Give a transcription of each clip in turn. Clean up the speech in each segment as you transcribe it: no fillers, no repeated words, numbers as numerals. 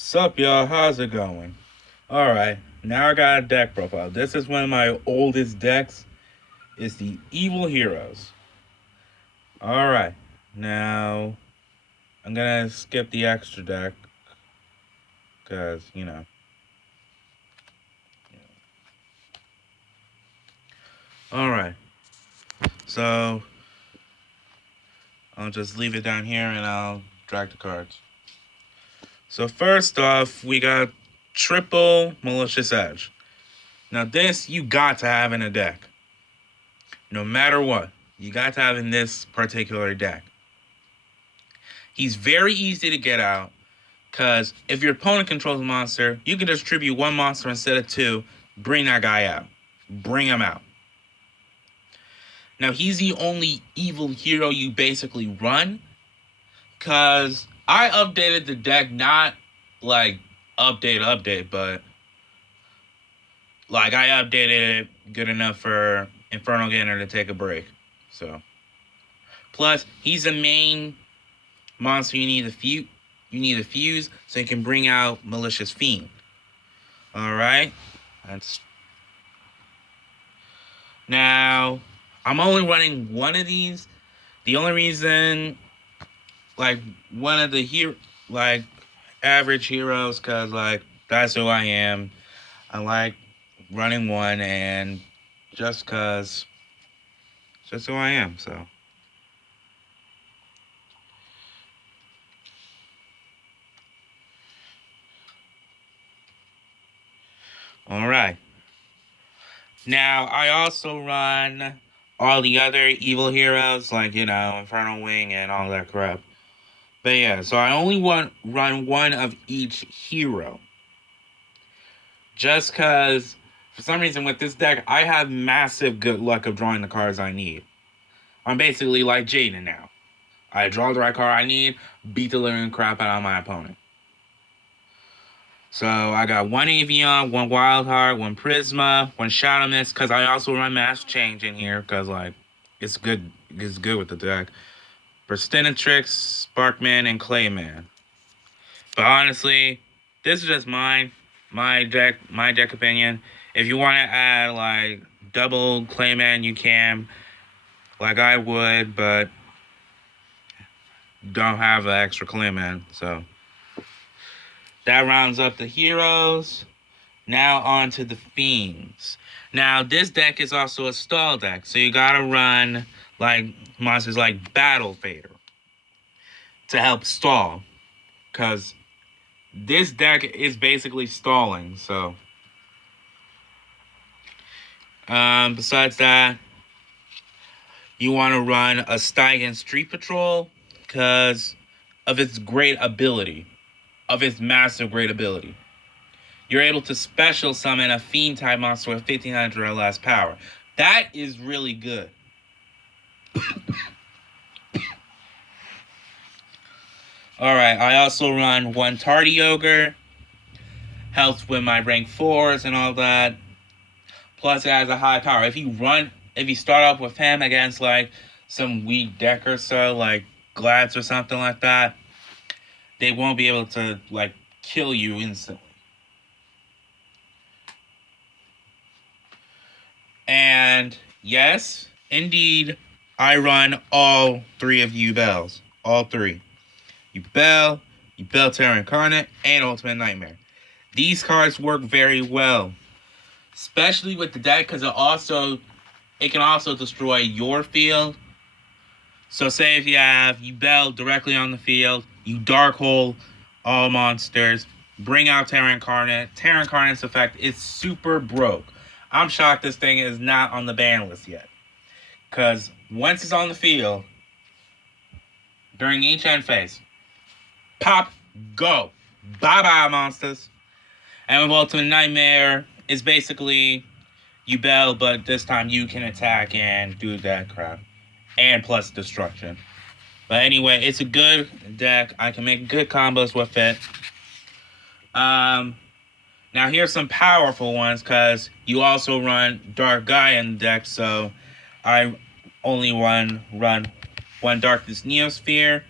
Sup, y'all? How's it going? Alright, now I got a deck profile. This is one of my oldest decks. It's the Evil Heroes. Alright, now I'm gonna skip the extra deck because, Alright, so I'll just leave it down here and I'll drag the cards. So, first off, we got Triple Malicious Edge. Now, this you got to have in a deck. No matter what, you got to have in this particular deck. He's very easy to get out because if your opponent controls a monster, you can distribute one monster instead of two, bring that guy out. Bring him out. Now, he's the only evil hero you basically run because I updated the deck, not like update, but like I updated it good enough for Infernal Gainer to take a break. So, plus, he's the main monster you need to fuse so you can bring out Malicious Fiend. Alright? That's now I'm only running one of these. The only reason like one of the average heroes, cause like that's who I am. I like running one and just cause just who I am, so alright. Now, I also run all the other evil heroes, like, Infernal Wing and all that crap. But yeah, so I only run one of each hero. Just because, for some reason, with this deck, I have massive good luck of drawing the cards I need. I'm basically like Jaden now. I draw the right card I need, beat the living crap out of my opponent. So I got one Avion, one Wildheart, one Prisma, one Shadow Mist, because I also run Mass Change in here, because like it's good with the deck. Tricks, Sparkman, and Clayman. But honestly, this is just my deck opinion. If you want to add like double Clayman, you can, like I would, but don't have an extra Clayman, so. That rounds up the heroes. Now on to the fiends. Now this deck is also a stall deck, so you gotta run like monsters like Battle Fader to help stall, cause this deck is basically stalling. So, besides that, you want to run a Stygian Street Patrol because of its great ability, of its massive great ability. You're able to special summon a Fiend type monster with 1500 or less power. That is really good. Alright, I also run one Tardy Ogre. Helps with my rank 4s and all that. Plus it has a high power. If you start off with him against like some weak deck or so, like Glads or something like that, they won't be able to like kill you instantly. And yes, indeed, I run all three of Yubels. All three. Yubel, Terra Incarnate, and Ultimate Nightmare. These cards work very well. Especially with the deck, because it can also destroy your field. So say if you have Yubel directly on the field, you Dark Hole all monsters, bring out Terra Incarnate. Terra Incarnate's effect is super broke. I'm shocked this thing is not on the ban list yet. Because once it's on the field, during each end phase, pop, go. Bye-bye, monsters. And with Ultimate Nightmare, it's basically Yubel, but this time you can attack and do that crap. And plus destruction. But anyway, it's a good deck. I can make good combos with it. Now here's some powerful ones, because you also run Dark Gaia in the deck, so I only run one Darkness Neosphere.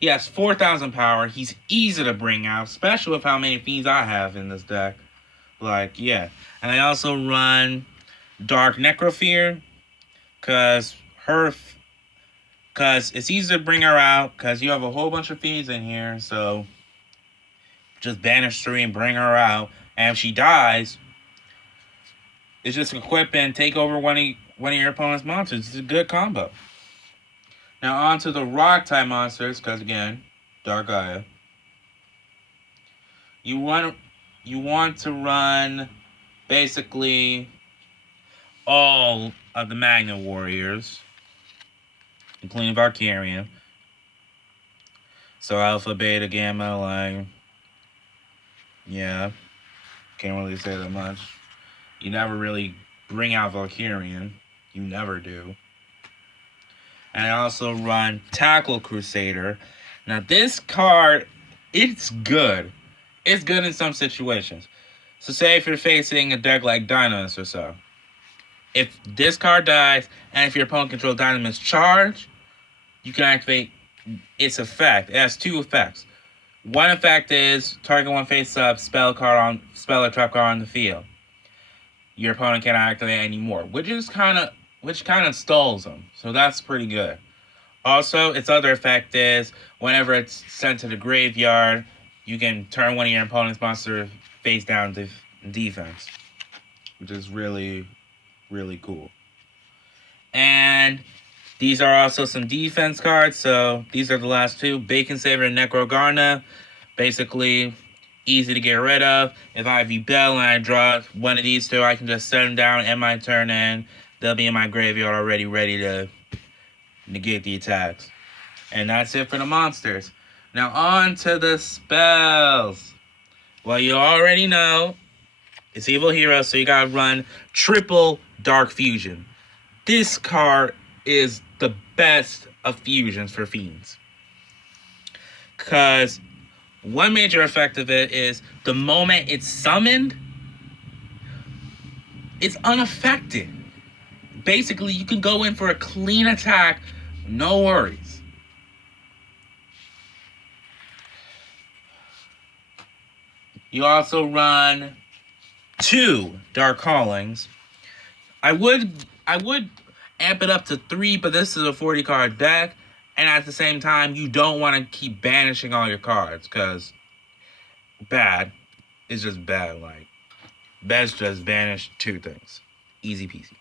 He has 4,000 power. He's easy to bring out, especially with how many fiends I have in this deck. Like, yeah. And I also run Dark Necrofear, because it's easy to bring her out, because you have a whole bunch of fiends in here, so just banish 3 and bring her out. And if she dies, it's just equip and take over one of your opponent's monsters. It's a good combo. Now on to the rock type monsters, because again, Dark Gaia. You want to run basically all of the Magnet Warriors, including Valkyrian. So Alpha, Beta, Gamma, like, yeah, can't really say that much. You never really bring out Valkyrian. You never do. And I also run Tackle Crusader. Now this card, it's good. It's good in some situations. So say if you're facing a deck like Dynamis or so. If this card dies, and if your opponent controls Dynamis charge, you can activate its effect. It has 2 effects. One effect is target one face-up spell or trap card on the field. Your opponent cannot activate anymore, which kind of stalls them. So that's pretty good. Also, its other effect is whenever it's sent to the graveyard, you can turn one of your opponent's monsters face down defense, which is really, really cool. And these are also some defense cards. So these are the last 2: Bacon Saver and Necrogarna. Basically, easy to get rid of. If I have Bell and I draw one of these 2, I can just set them down, end my turn, and they'll be in my graveyard already ready to negate the attacks. And that's it for the monsters. Now on to the spells. Well, you already know it's Evil Hero, so you gotta run triple Dark Fusion. This card is the best of fusions for fiends. Because one major effect of it is the moment it's summoned, it's unaffected. Basically, you can go in for a clean attack, no worries. You also run 2 Dark Callings. I would amp it up to 3, but this is a 40 card deck, and at the same time, you don't want to keep banishing all your cards, because bad is just bad. Like, best just banish 2 things. Easy peasy.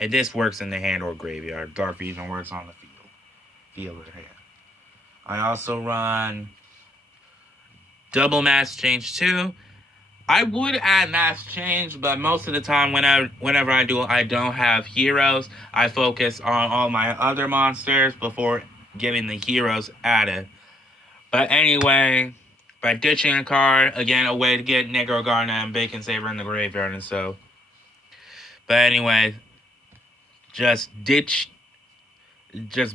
And this works in the hand or graveyard. Dark Fusion works on the field or hand. I also run double Mass Change 2. I would add Mass Change, but most of the time whenever I do, I don't have heroes. I focus on all my other monsters before getting the heroes added. But anyway, by ditching a card, again, a way to get Necrogarna and Bacon Saver in the graveyard and so. But anyway, just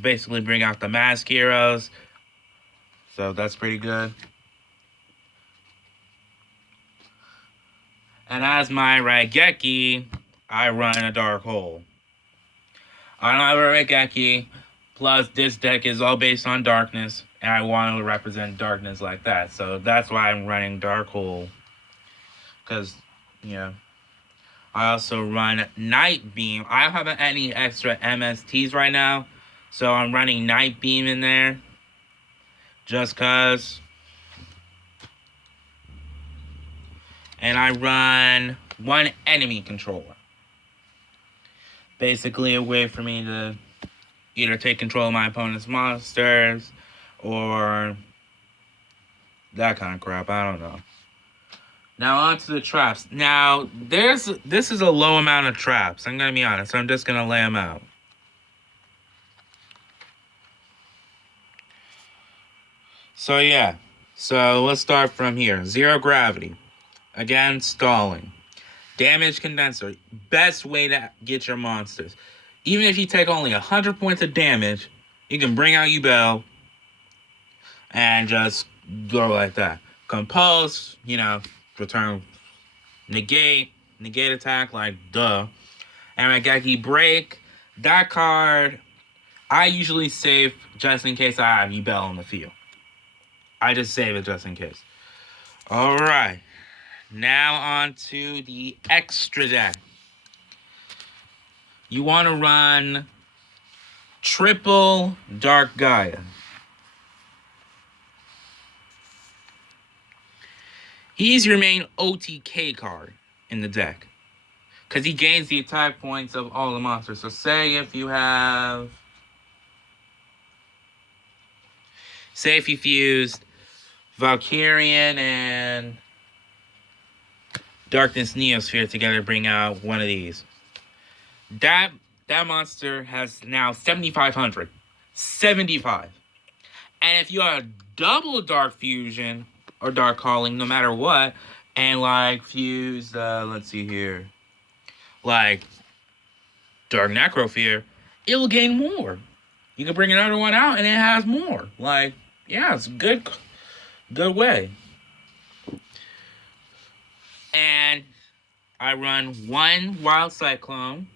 basically bring out the mask heroes. So that's pretty good. And as my Raigeki, I run a Dark Hole. I don't have a Raigeki, plus this deck is all based on darkness, and I want to represent darkness like that. So that's why I'm running Dark Hole. Because, yeah. I also run Night Beam. I don't have any extra MSTs right now, so I'm running Night Beam in there. Just cause. And I run 1 enemy controller. Basically a way for me to either take control of my opponent's monsters or that kind of crap. I don't know. Now on to the traps. Now, this is a low amount of traps. I'm going to be honest. I'm just going to lay them out. So yeah. So let's start from here. Zero Gravity. Again, stalling. Damage Condenser. Best way to get your monsters. Even if you take only 100 points of damage, you can bring out Yubel and just go like that. Compulse, return, negate attack, like duh. And Raigeki Break. That card, I usually save just in case I have Yubel on the field. I just save it just in case. Alright. Now on to the extra deck. You want to run triple Dark Gaia. He's your main OTK card in the deck. Because he gains the attack points of all the monsters. So say if you have... Say if you fused Valkyrian and Darkness Neosphere together, bring out one of these. That monster has now 7,500. 75. And if you have a double Dark Fusion or Dark Calling, no matter what, and like fuse, let's see here, like Dark Necrofear, it will gain more. You can bring another one out and it has more. Like, yeah, it's a good way. And I run one Wild Cyclone.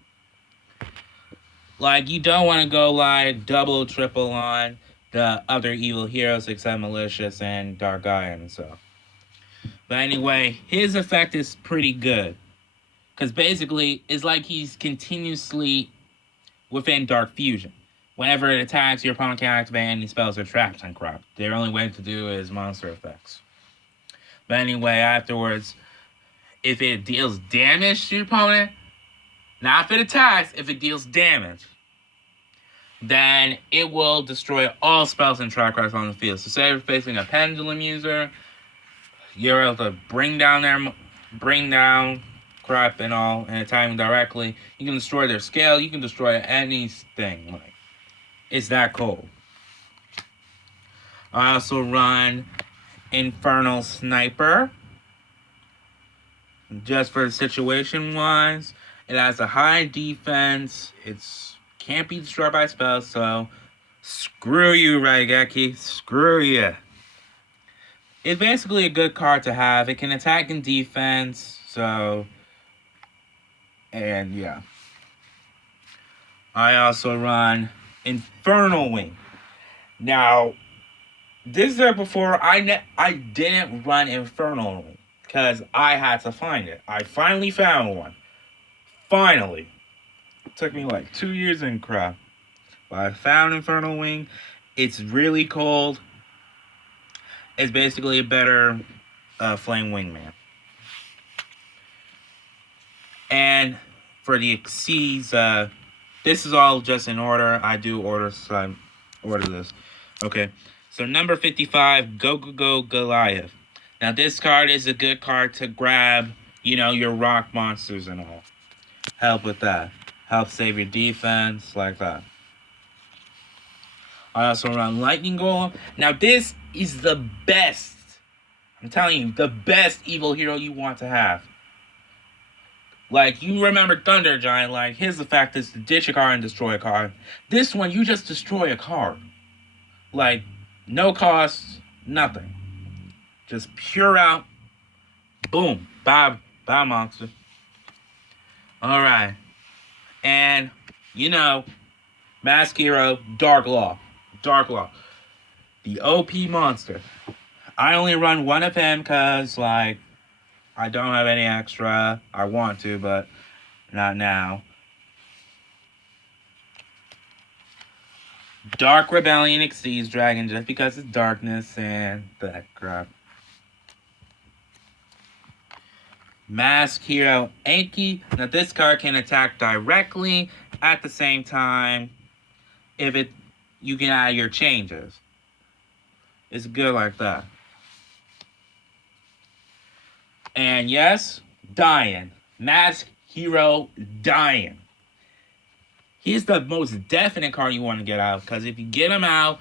Like, you don't want to go like double, triple on the other evil heroes except Malicious and Dark Gaia and stuff. But anyway, his effect is pretty good. Because basically, it's like he's continuously within Dark Fusion. Whenever it attacks, your opponent can activate any spells or traps and crap. Their only way to do is monster effects. But anyway, afterwards, if it deals damage to your opponent, not if it attacks, if it deals damage, then it will destroy all spells and track cards on the field. So say you're facing a Pendulum user, you're able to bring down crap and all, and attack them directly. You can destroy their scale, you can destroy anything. Like, it's that cold. I also run Infernal Sniper. Just for the situation wise, it has a high defense. It's can't be destroyed by spells, so screw you, Raigeki. Screw you. It's basically a good card to have. It can attack and defense, so... And yeah. I also run Infernal Wing. Now, this is before I didn't run Infernal Wing. Because I had to find it. I finally found one. Finally. It took me like 2 years and crap. But I found Infernal Wing. It's really cold. It's basically a better Flame Wingman. And for the Exceeds, this is all just in order. I do order, so I order this. Okay. So number 55, Go Goliath. Now, this card is a good card to grab, your rock monsters and all. Help with that. Help save your defense, like that. I also run Lightning Golem. Now, this is the best. I'm telling you, the best evil hero you want to have. Like, you remember Thunder Giant, like, his effect is to ditch a card and destroy a card. This one, you just destroy a card. Like, no cost, nothing. Just pure out. Boom. Bye monster. Alright. And, Mask Hero, Dark Law. The OP monster. I only run one of him because, like, I don't have any extra. I want to, but not now. Dark Rebellion Exceeds Dragon just because it's darkness and that crap. Mask Hero Anki. Now this card can attack directly at the same time if you can add your changes. It's good like that. And yes, Dian. Mask Hero Dian. He's the most definite card you want to get out, because if you get him out,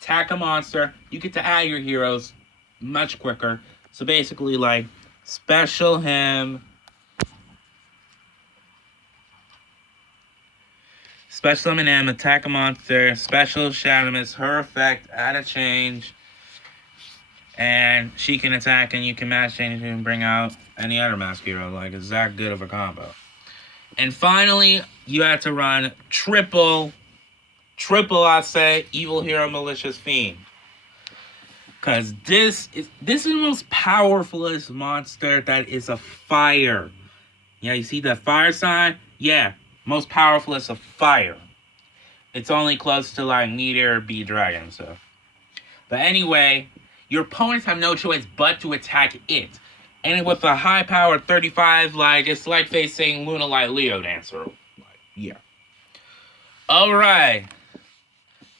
attack a monster, you get to add your heroes much quicker. So basically, like, special him. Special summon him, attack a monster, special Shadow Mist, her effect, add a change. And she can attack and you can mass change and bring out any other mask hero. Like, it's that good of a combo. And finally, you have to run triple, I say, Evil Hero Malicious Fiend. Cause this is the most powerfulest monster that is a fire. Yeah, you see the fire sign? Yeah, most powerfulest of fire. It's only close to like meteor or bee dragon, so. But anyway, your opponents have no choice but to attack it. And with a high power 35, like it's like facing Lunalight Leo Dancer. Like, yeah. Alright.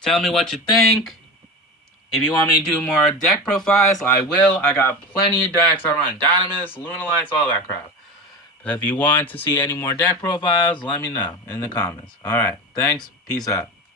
Tell me what you think. If you want me to do more deck profiles, I will. I got plenty of decks. I run Dynamis, Lunalights, all that crap. But if you want to see any more deck profiles, let me know in the comments. Alright, thanks. Peace out.